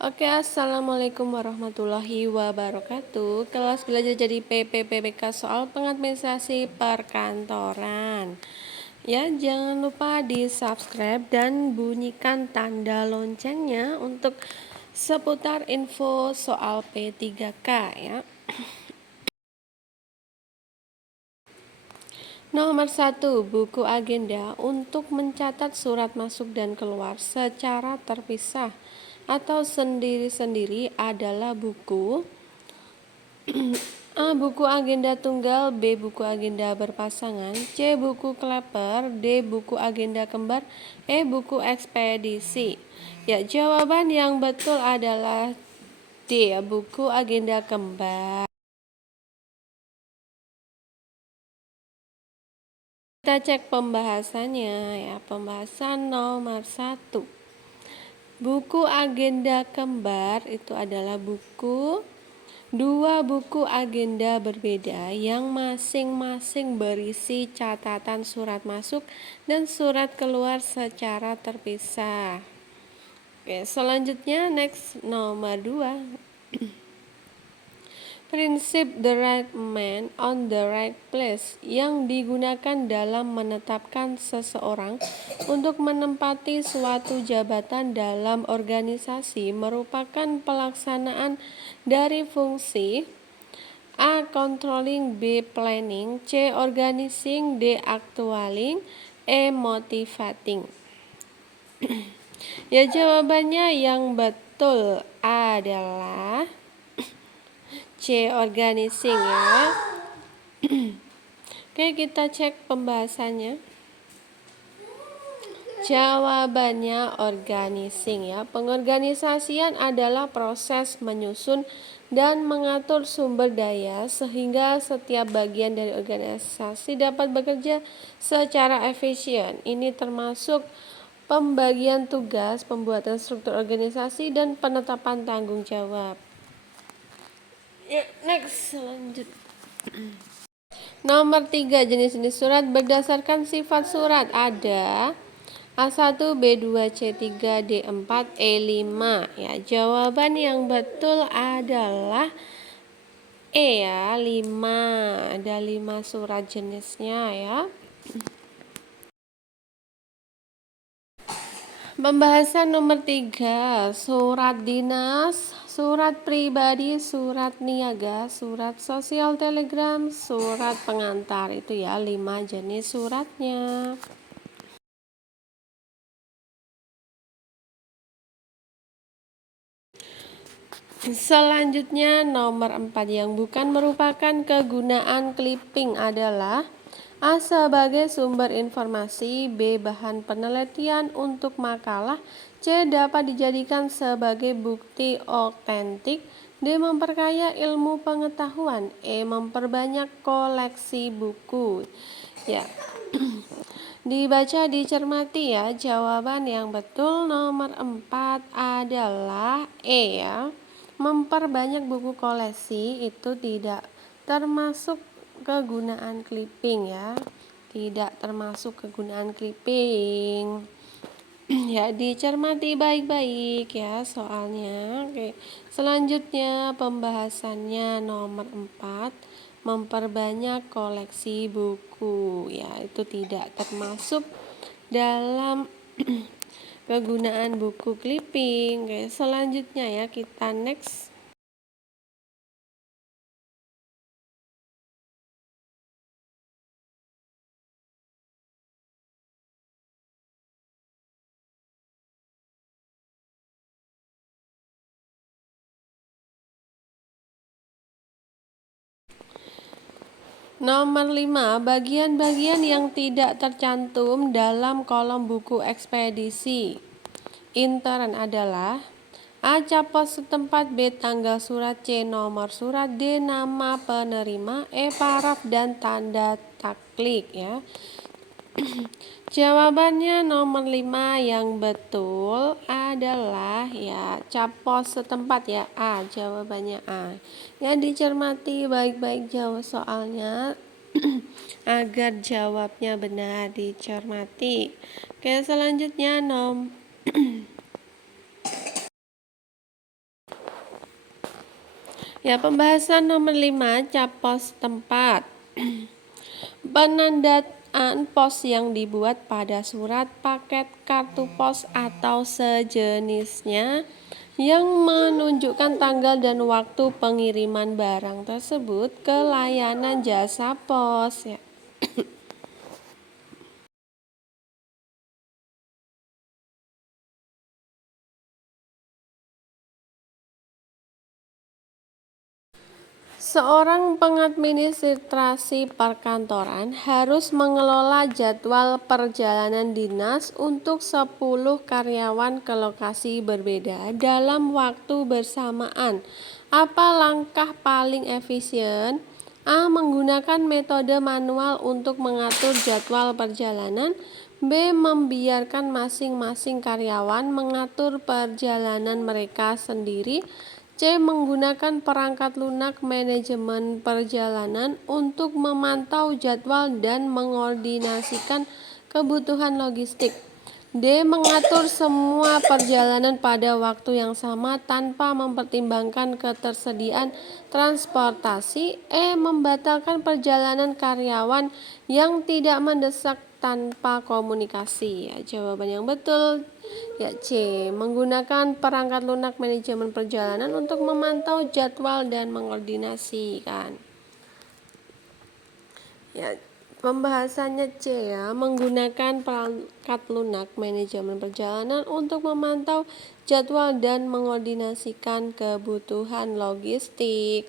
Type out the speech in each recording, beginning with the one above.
Oke, assalamualaikum warahmatullahi wabarakatuh. Kelas belajar jadi PPPBK soal pengadministrasi perkantoran. Ya, jangan lupa di subscribe dan bunyikan tanda loncengnya untuk seputar info soal P3K ya. Nomor 1, buku agenda untuk mencatat surat masuk dan keluar secara terpisah atau sendiri-sendiri adalah buku A. Buku agenda tunggal, B. Buku agenda berpasangan, C. Buku kleper, D. Buku agenda kembar, E. Buku ekspedisi. Ya, jawaban yang betul adalah D. Buku agenda kembar. Kita cek pembahasannya ya. Pembahasan nomor 1. Buku agenda kembar itu adalah dua buku agenda berbeda yang masing-masing berisi catatan surat masuk dan surat keluar secara terpisah. Oke, selanjutnya next nomor 2. Prinsip the right man on the right place yang digunakan dalam menetapkan seseorang untuk menempati suatu jabatan dalam organisasi merupakan pelaksanaan dari fungsi A. Controlling, B. Planning, C. Organizing, D. Actualing, E. Motivating. Ya, jawabannya yang betul adalah C. Organizing ya. Oke, kita cek pembahasannya. Jawabannya organizing ya. Pengorganisasian adalah proses menyusun dan mengatur sumber daya sehingga setiap bagian dari organisasi dapat bekerja secara efisien. Ini termasuk pembagian tugas, pembuatan struktur organisasi, dan penetapan tanggung jawab. Ya, next, lanjut. Nomor 3, jenis-jenis surat berdasarkan sifat surat ada A1, B2, C3, D4, E5. Ya, jawaban yang betul adalah E ya, 5. Ada 5 surat jenisnya ya. Pembahasan nomor 3, surat dinas, surat pribadi, surat niaga, surat sosial telegram, surat pengantar. Itu ya 5 jenis suratnya. Selanjutnya nomor 4 yang bukan merupakan kegunaan clipping adalah A. Sebagai sumber informasi, B. Bahan penelitian untuk makalah, C. Dapat dijadikan sebagai bukti otentik, D. Memperkaya ilmu pengetahuan, E. Memperbanyak koleksi buku. Ya, dibaca, dicermati ya. Jawaban yang betul nomor 4 adalah E ya. Memperbanyak buku koleksi itu tidak termasuk kegunaan clipping ya, tidak termasuk kegunaan clipping. Ya, dicermati baik-baik ya soalnya. Oke, selanjutnya pembahasannya nomor 4, memperbanyak koleksi buku ya, itu tidak termasuk dalam kegunaan buku clipping. Oke, selanjutnya ya, kita next. Nomor 5, bagian-bagian yang tidak tercantum dalam kolom buku ekspedisi intern adalah A. Capos setempat, B. Tanggal surat, C. Nomor surat, D. Nama penerima, E. Paraf dan tanda taklik ya. Jawabannya nomor 5 yang betul adalah ya capos setempat ya, A. Jawabannya A. Ya, dicermati baik-baik jawab soalnya agar jawabnya benar, dicermati. Oke, selanjutnya Ya, pembahasan nomor 5, cap pos tempat. Penandaan pos yang dibuat pada surat, paket, kartu pos atau sejenisnya yang menunjukkan tanggal dan waktu pengiriman barang tersebut ke layanan jasa pos ya. Seorang pengadministrasi perkantoran harus mengelola jadwal perjalanan dinas untuk 10 karyawan ke lokasi berbeda dalam waktu bersamaan. Apa langkah paling efisien? A. Menggunakan metode manual untuk mengatur jadwal perjalanan. B. Membiarkan masing-masing karyawan mengatur perjalanan mereka sendiri. C. Menggunakan perangkat lunak manajemen perjalanan untuk memantau jadwal dan mengordinasikan kebutuhan logistik. D. Mengatur semua perjalanan pada waktu yang sama tanpa mempertimbangkan ketersediaan transportasi. E. Membatalkan perjalanan karyawan yang tidak mendesak tanpa komunikasi. Ya, jawaban yang betul ya C. Menggunakan perangkat lunak manajemen perjalanan untuk memantau jadwal dan mengordinasikan. Ya, pembahasannya C ya, menggunakan perangkat lunak manajemen perjalanan untuk memantau jadwal dan mengordinasikan kebutuhan logistik.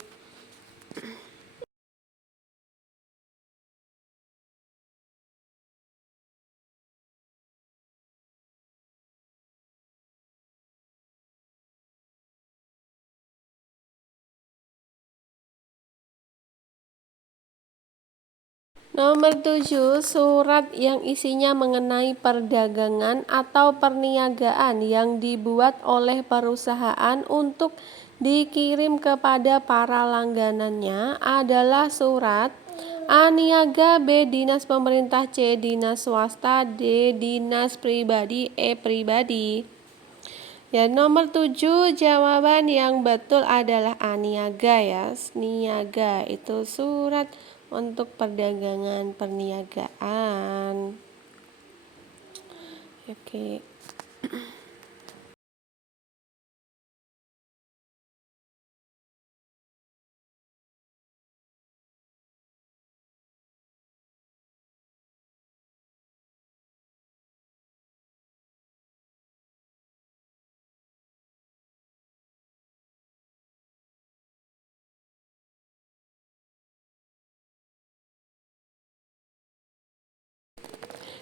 Nomor 7, surat yang isinya mengenai perdagangan atau perniagaan yang dibuat oleh perusahaan untuk dikirim kepada para langganannya adalah surat A. Niaga, B. Dinas pemerintah, C. Dinas swasta, D. Dinas pribadi, E. Pribadi. Ya, nomor 7 jawaban yang betul adalah A. Niaga ya. Niaga itu surat untuk perdagangan perniagaan. Oke.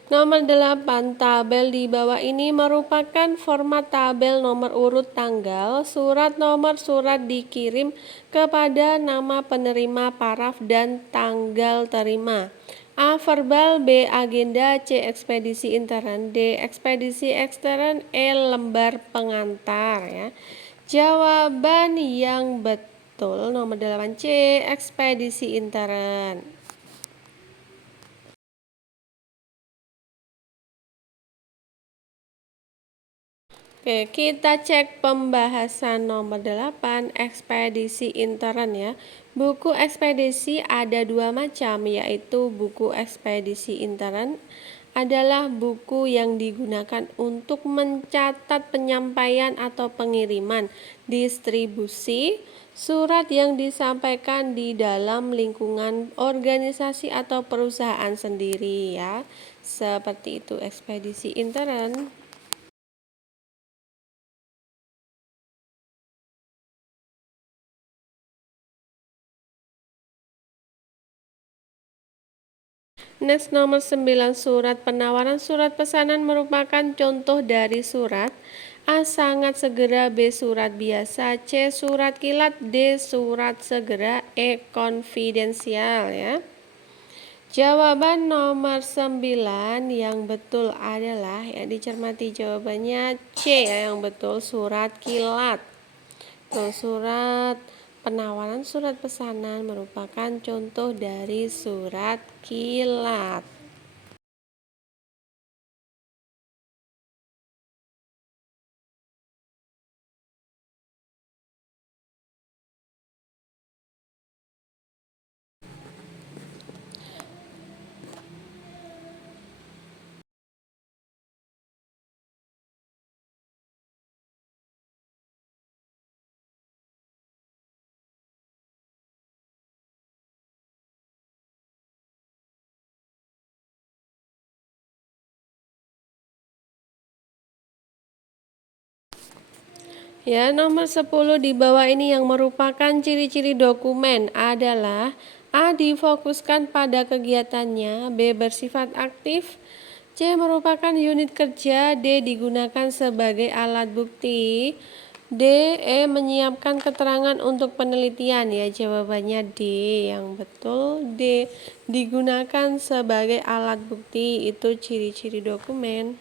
Nomor 8, tabel di bawah ini merupakan format tabel nomor urut tanggal, surat nomor surat dikirim kepada nama penerima, paraf, dan tanggal terima. A. Verbal, B. Agenda, C. Ekspedisi intern, D. Ekspedisi ekstern, E. Lembar pengantar ya. Jawaban yang betul nomor 8 C. Ekspedisi intern. Oke, kita cek pembahasan nomor 8, ekspedisi intern ya. Buku ekspedisi ada dua macam, yaitu buku ekspedisi intern adalah buku yang digunakan untuk mencatat penyampaian atau pengiriman, distribusi, surat yang disampaikan di dalam lingkungan organisasi atau perusahaan sendiri ya. Seperti itu ekspedisi intern. Next, nomor 9, surat penawaran. Surat pesanan merupakan contoh dari surat. A. Sangat segera, B. Surat biasa, C. Surat kilat, D. Surat segera, E. Konfidensial ya. Jawaban nomor 9 yang betul adalah ya, dicermati jawabannya C ya, yang betul surat kilat. Tuh, surat penawaran, surat pesanan merupakan contoh dari surat kilat. Ya, nomor 10 di bawah ini yang merupakan ciri-ciri dokumen adalah A. Difokuskan pada kegiatannya, B. Bersifat aktif, C. Merupakan unit kerja, D. Digunakan sebagai alat bukti, D. Menyiapkan keterangan untuk penelitian. Ya, jawabannya D. Yang betul D. Digunakan sebagai alat bukti, itu ciri-ciri dokumen.